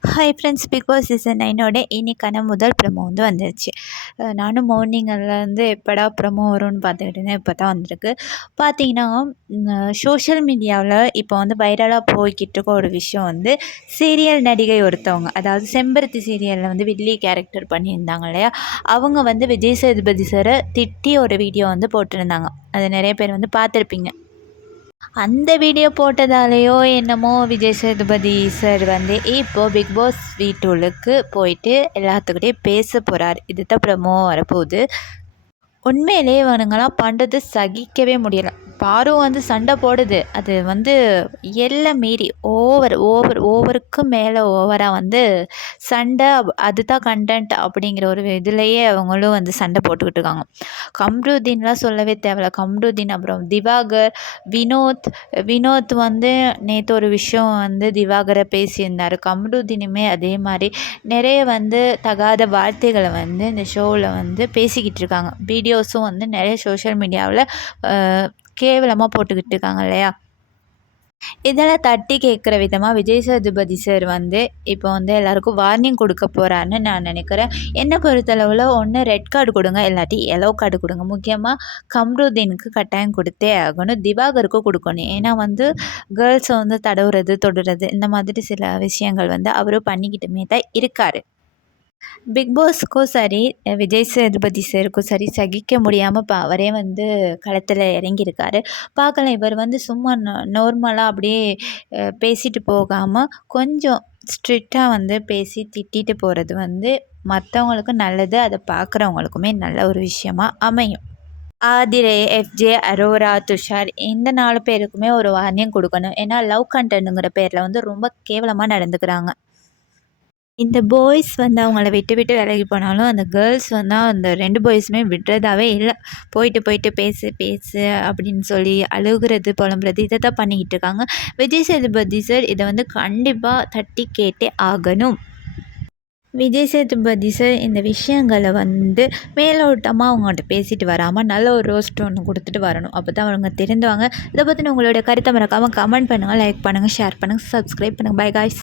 Hi friends Bigg Boss season நைனோட இன்னைக்கான முதல் promo வந்து வந்துருச்சு. நானும் மார்னிங்கிலேருந்து எப்படா ப்ரமோ வரும்னு பார்த்துக்கிட்டு இருந்தேன் இப்போ தான் வந்திருக்கு பார்த்தீங்கன்னா சோஷியல் மீடியாவில் இப்போ வந்து வைரலாக போய்கிட்டு இருக்க ஒரு விஷயம் வந்து சீரியல் நடிகை ஒருத்தவங்க அதாவது செம்பருத்தி சீரியலில் வந்து வில்லி கேரக்டர் பண்ணியிருந்தாங்க இல்லையா? அவங்க வந்து விஜய் சேதுபதி சாரை திட்டி ஒரு வீடியோ வந்து போட்டிருந்தாங்க. அது நிறைய பேர் வந்து பார்த்துருப்பீங்க. அந்த வீடியோ போட்டதாலேயோ என்னமோ விஜய் சேதுபதி சார் வந்து இப்போது பிக் பாஸ் வீட்டுக்கு போயிட்டு எல்லாத்துக்கிட்டையும் பேச போகிறார் இது தான் ப்ரமோ வரப்போகுது. உண்மையிலேயே இவனுங்களாம் பண்ணுறது சகிக்கவே முடியலை. பாரு வந்து சண்டை போடுது. அது வந்து எல்லை மீறி ஓவர் ஓவர் ஓவருக்கு மேலே ஓவராக வந்து சண்டை அதுதான் கண்டென்ட் அப்படிங்கிற ஒரு இதுலேயே அவங்களும் வந்து சண்டை போட்டுக்கிட்டு இருக்காங்க. கம்ருதீன்லாம் சொல்லவே தேவையில்ல. கம்ருதீன் அப்புறம் திவாகர் வினோத் வினோத் வந்து நேற்று ஒரு விஷயம் வந்து திவாகரை பேசியிருந்தார். கம்ருதீனுமே அதே மாதிரி நிறைய வந்து தகாத வார்த்தைகளை வந்து இந்த ஷோவில் வந்து பேசிக்கிட்டு இருக்காங்க. வீடியோஸும் வந்து நிறைய சோஷியல் மீடியாவில் கேவலமாக போட்டுக்கிட்டு இருக்காங்க இல்லையா? இதெல்லாம் தட்டி கேட்குற விதமாக விஜய் சேதுபதி சார் வந்து இப்போ வந்து எல்லாருக்கும் வார்னிங் கொடுக்க போகிறான்னு நான் நினைக்கிறேன். என்னை பொறுத்தளவில் ஒன்று ரெட் கார்டு கொடுங்க இல்லாட்டி எல்லோ கார்டு கொடுங்க. முக்கியமாக கம்ருதீனுக்கு கட்டாயம் கொடுத்தே ஆகணும் திவாகருக்கும் கொடுக்கணும். ஏன்னா வந்து கேர்ள்ஸை வந்து தடவுறது தொடுறது இந்த மாதிரி சில விஷயங்கள் வந்து அவரும் பண்ணிக்கிட்டுமே தான் இருக்கார். பிக் பாஸுக்கும் சரி விஜய் சேதுபதி சாருக்கும் சரி சகிக்க முடியாமல் இப்போ அவரே வந்து களத்தில் இறங்கியிருக்காரு. பார்க்கலாம் இவர் வந்து சும்மா நார்மலாக அப்படியே பேசிட்டு போகாமல் கொஞ்சம் ஸ்ட்ரிக்டாக வந்து பேசி திட்டிட்டு போகிறது வந்து மற்றவங்களுக்கும் நல்லது அதை பார்க்குறவங்களுக்குமே நல்ல ஒரு விஷயமா அமையும். ஆதிரே எஃப்ஜே அரோரா துஷார் இந்த நாலு பேருக்குமே ஒரு வார்னிங் கொடுக்கணும். ஏன்னா லவ் கண்டனுங்கிற பேரில் வந்து ரொம்ப கேவலமாக நடந்துக்கிறாங்க. இந்த பாய்ஸ் வந்து அவங்கள விட்டு விட்டு விலகி போனாலும் அந்த கேர்ள்ஸ் வந்து அந்த ரெண்டு பாய்ஸுமே விடுறதாவே இல்லை. போயிட்டு போயிட்டு பேசு பேசு அப்படின்னு சொல்லி அழுகுறது புலம்புறது இதை தான் பண்ணிக்கிட்டு இருக்காங்க. விஜய் சேதுபதி சார் இதை வந்து கண்டிப்பாக தட்டி கேட்டே ஆகணும். விஜய் சேதுபதி சார் இந்த விஷயங்களை வந்து மேலோட்டமாக அவங்கள்ட்ட பேசிட்டு வராமல் நல்ல ஒரு ரோஸ்ட் ஒன்று கொடுத்துட்டு வரணும். அப்போ தான் அவங்க தெரிந்துவாங்க. இதை பற்றின உங்களோட கருத்தை மறக்காமல் கமெண்ட் பண்ணுங்கள் லைக் பண்ணுங்கள் ஷேர் பண்ணுங்கள் சப்ஸ்கிரைப் பண்ணுங்கள் பை காய்ஸ்